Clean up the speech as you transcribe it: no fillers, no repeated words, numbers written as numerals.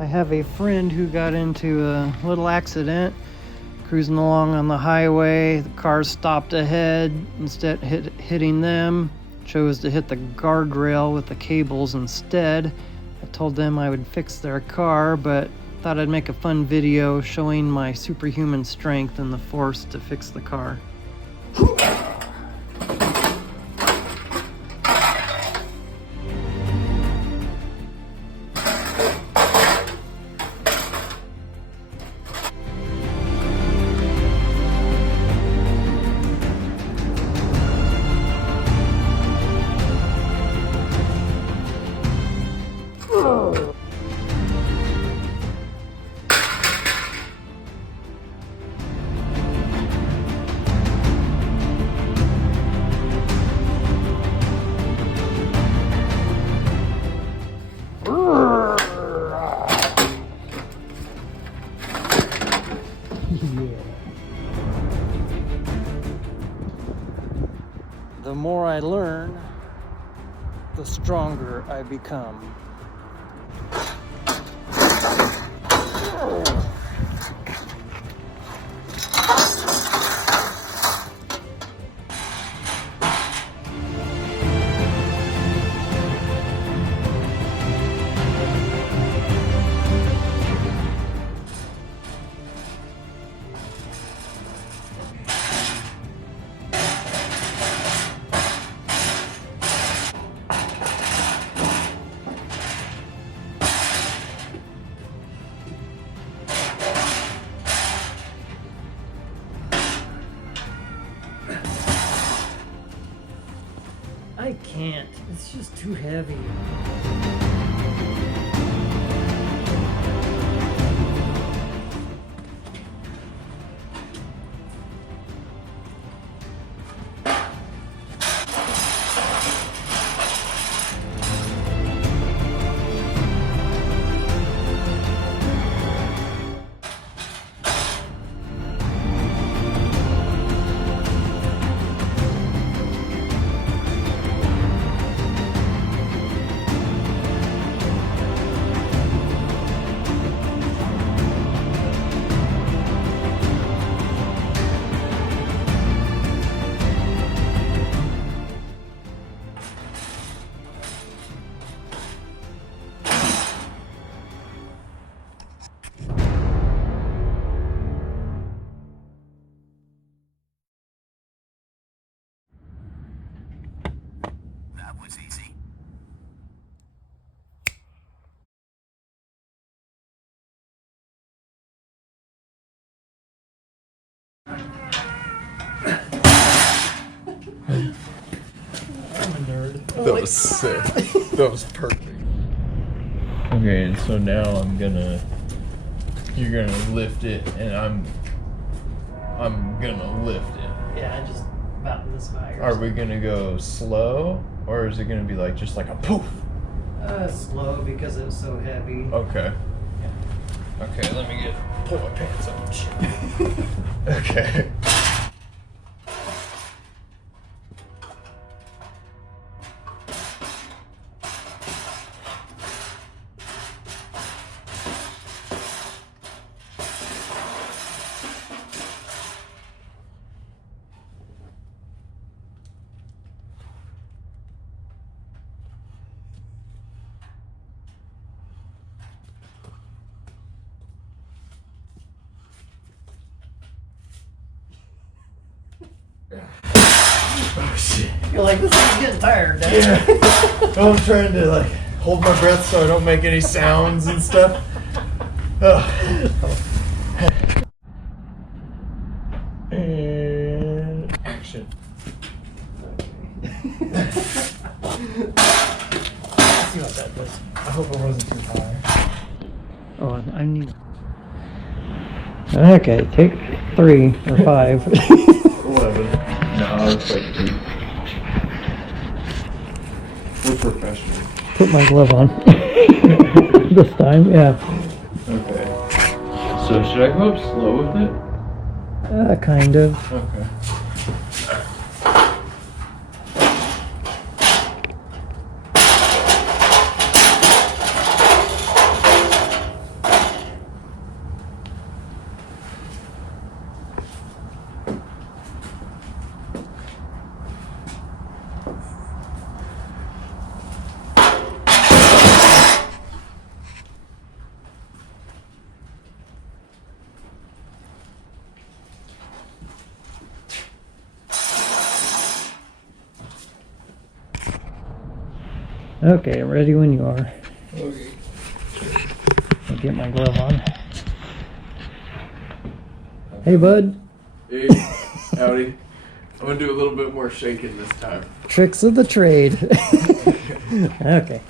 I have a friend who got into a little accident cruising along on the highway. The car stopped ahead. Instead hitting them, chose to hit the guardrail with the cables instead. I told them I would fix their car, but thought I'd make a fun video showing my superhuman strength and the force to fix the car. The more I learn, the stronger I become. I can't. It's just too heavy. Easy. I'm a nerd. That was sick. That was perfect. Okay, and so now you're gonna lift it, and I'm gonna lift it. Yeah, just about this high. Are we gonna go slow, or is it gonna be like just like a poof? Slow because it was so heavy. Okay. Yeah. Okay, let me pull my pants up and shit. Okay. Oh shit. You're like, this thing's getting tired, Dad. Yeah. I'm trying to like hold my breath so I don't make any sounds and stuff. And action. Let's see what that does. I hope it wasn't too high. Oh, I need. Okay, take 3 or 5. 11. No, it's like 8. We're professional. Put my glove on. This time, yeah. Okay. So should I go up slow with it? Kind of. Okay. Okay, ready when you are. Okay. I'll get my glove on. Hey, bud. Hey, howdy. I'm gonna do a little bit more shaking this time. Tricks of the trade. Okay.